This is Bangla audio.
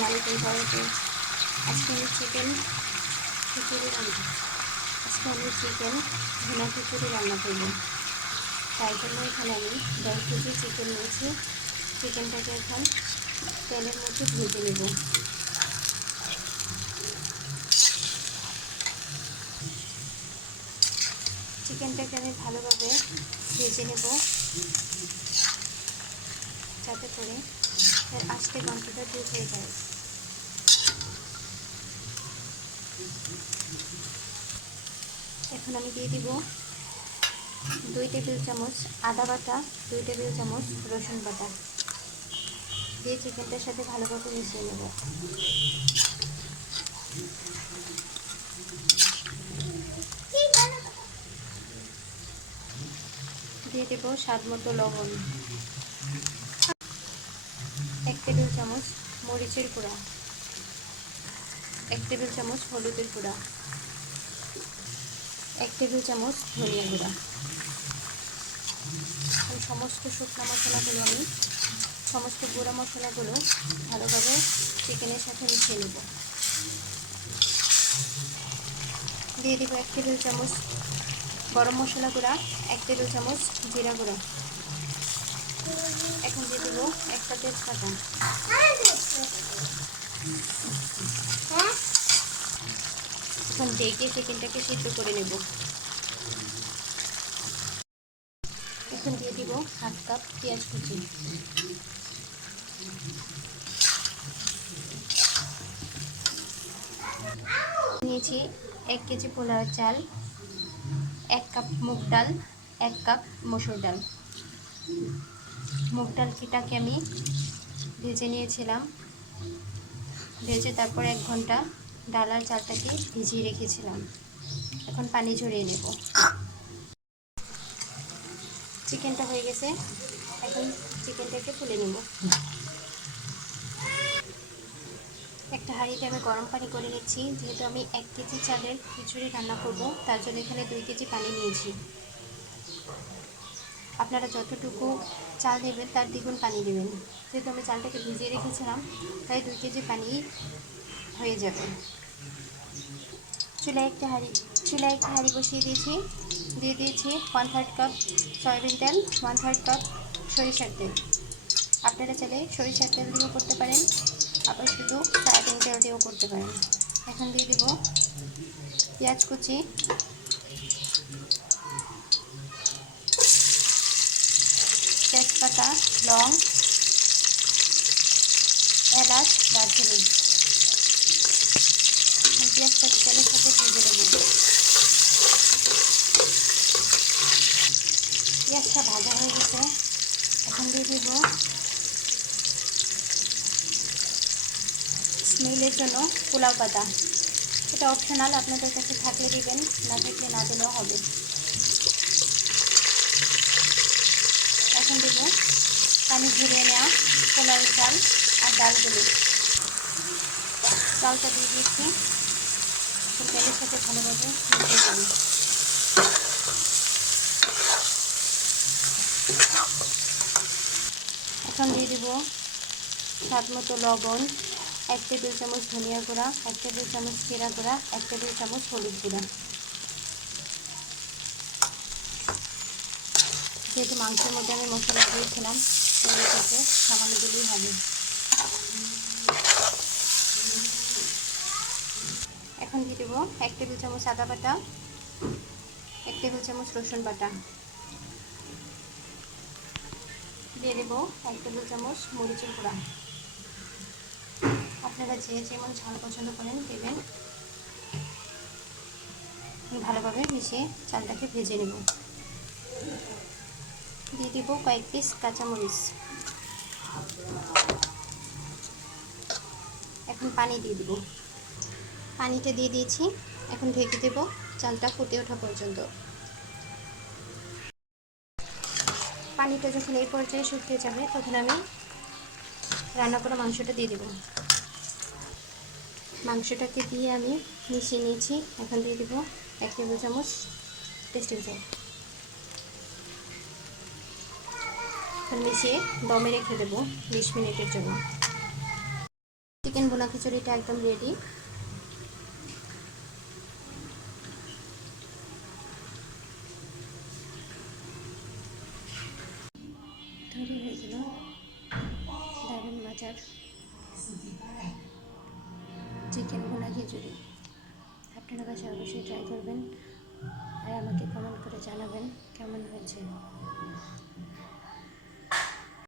আসসালামু আলাইকুম সবাইকে। আজকে আমি চিকেন খিচুড়ি ভুনা খিচুড়ি রান্না করব। তাই জন্য এখানে আমি 10 কেজি চিকেন নিয়েছি। চিকেনটাকে এখন তেলের মধ্যে ভেজে নেব। চিকেনটাকে আমি ভালোভাবে ভেজে নেব, যাতে করে এর আস্তে গন্ধটা দূর হয়ে যায়। এখন আমি দিয়ে দিব 2 টেবিল চামচ আদা বাটা, 2 টেবিল চামচ রসুন বাটা দিয়ে চিকেনটার সাথে ভালোভাবে মিশিয়ে নেব। দিয়ে দেব স্বাদ মতো লবণ, 1 টেবিল চামচ মরিচের গুঁড়া, 1 টেবিল চামচ হলুদের গুঁড়া, 1 টেবিল চামচ ধনিয়া গুঁড়া। সমস্ত শুকনো মশলাগুলো সমস্ত গুঁড়া মশলাগুলো ভালোভাবে চিকেনের সাথে মিশিয়ে নেব। দিয়ে দেবো 1 টেবিল চামচ গরম মশলা গুঁড়া, 1 টেবিল চামচ জিরা গুঁড়া। এখন দিয়ে দেবো একটা তেজপাতা। এখন ঢেকে চিকেনটাকে সিদ্ধ করে নেব। এখন দিয়ে দিব 1/2 কাপ পেঁয়াজ কুচি, নিয়েছি 1 কেজি পোলাও চাল, 1 কাপ মুগ ডাল, 1 কাপ মসুর ডাল। মুগ ডালটাকে আমি ভেজে নিয়েছিলাম, ভেজে তারপর 1 ঘন্টা ডাল আর চালটাকে ভিজিয়ে রেখেছিলাম। এখন পানি ঝরিয়ে নেব। চিকেনটা হয়ে গেছে, এখন চিকেনটাকে তুলে নেব। একটা হাঁড়িতে আমি গরম পানি করে নিচ্ছি। যেহেতু আমি 1 কেজি চালের খিচুড়ি রান্না করব, তার জন্য এখানে 2 কেজি পানি নিয়েছি। আপনারা যতটুকু চাল নেবেন তার দ্বিগুণ পানি দেবেন। যেহেতু আমি চালটাকে ভিজিয়ে রেখেছিলাম, তাই 2 কেজি পানি হয়ে যাবে। চুলায় একটা হাঁড়ি বসিয়ে দিয়েছি। দিয়ে দিয়েছি 1/3 কাপ সয়াবিন তেল, 1/3 কাপ সরিষার তেল। আপনারা চাইলে সরিষার তেল দিয়েও করতে পারেন, আবার শুধু সয়াবিন তেল দিয়েও করতে পারেন। এখন দিয়ে দেব পেঁয়াজ কুচি, তেজপাতা, লং, এলাচ, দারচিনি। পেঁয়াজটা তেলের সাথে ভেজে দেব। পেঁয়াজটা ভাজা হয়ে গেছে। এখন দিয়ে দেব স্মেলের জন্য পোলাও পাতা। এটা অপশনাল, আপনাদের কাছে থাকলে দিবেন, না থাকলে না দিলেও হবে। এখন দেব পানি ঝরিয়ে নেওয়া পোলাও চাল আর ডালগুলো। চালটা দিয়ে দিচ্ছি, তেলের সাথে ভালোভাবে মিশিয়ে দেব। এখন দিয়ে দেব স্বাদ মতো লবণ, 1 টেবিল চামচ ধনিয়া গুঁড়া, 1 টেবিল চামচ জিরা গুঁড়া, 1 টেবিল চামচ হলুদ গুঁড়া। যেহেতু মাংসের মধ্যে আমি মশলা দিয়েছিলাম, তেলের সাথে সামান্য দিলেই হবে। এখন দিয়ে দেবো 1 টেবিল চামচ আদা বাটা, 1 টেবিল চামচ রসুন বাটা। দিয়ে দেবো 1 টেবিল চামচ মরিচের গুঁড়া। আপনারা যে যেমন ঝাল পছন্দ করেন দেবেন। ভালোভাবে মিশিয়ে চালটাকে ভেজে নেব। দিয়ে দেবো কয়েক পিস কাঁচামরিচ। এখন পানি দিয়ে দেবো। পানিটা দিয়ে দিয়েছি, এখন ঢেকে দেব চালটা ফুটে ওঠা পর্যন্ত। পানিটা যখন এই পর্যায়ে শুকিয়ে যাবে, তখন আমি রান্না করা মাংসটা দিয়ে দেব। মাংসটাকে দিয়ে আমি মিশিয়ে নিয়েছি। এখন দিয়ে দেবো 1 টেবিল চামচ টেস্টিং সল্ট। এখন মিশিয়ে দমে রেখে দেবো 20 মিনিটের জন্য। চিকেন বোনা খিচুড়িটা একদম রেডি। তৈরি হয়ে গেল দারুণ মজার চিকেন বোনা খিচুড়ি। আপনারা বাসায় অবশ্যই ট্রাই করবেন আর আমাকে কমেন্ট করে জানাবেন কেমন হয়েছে।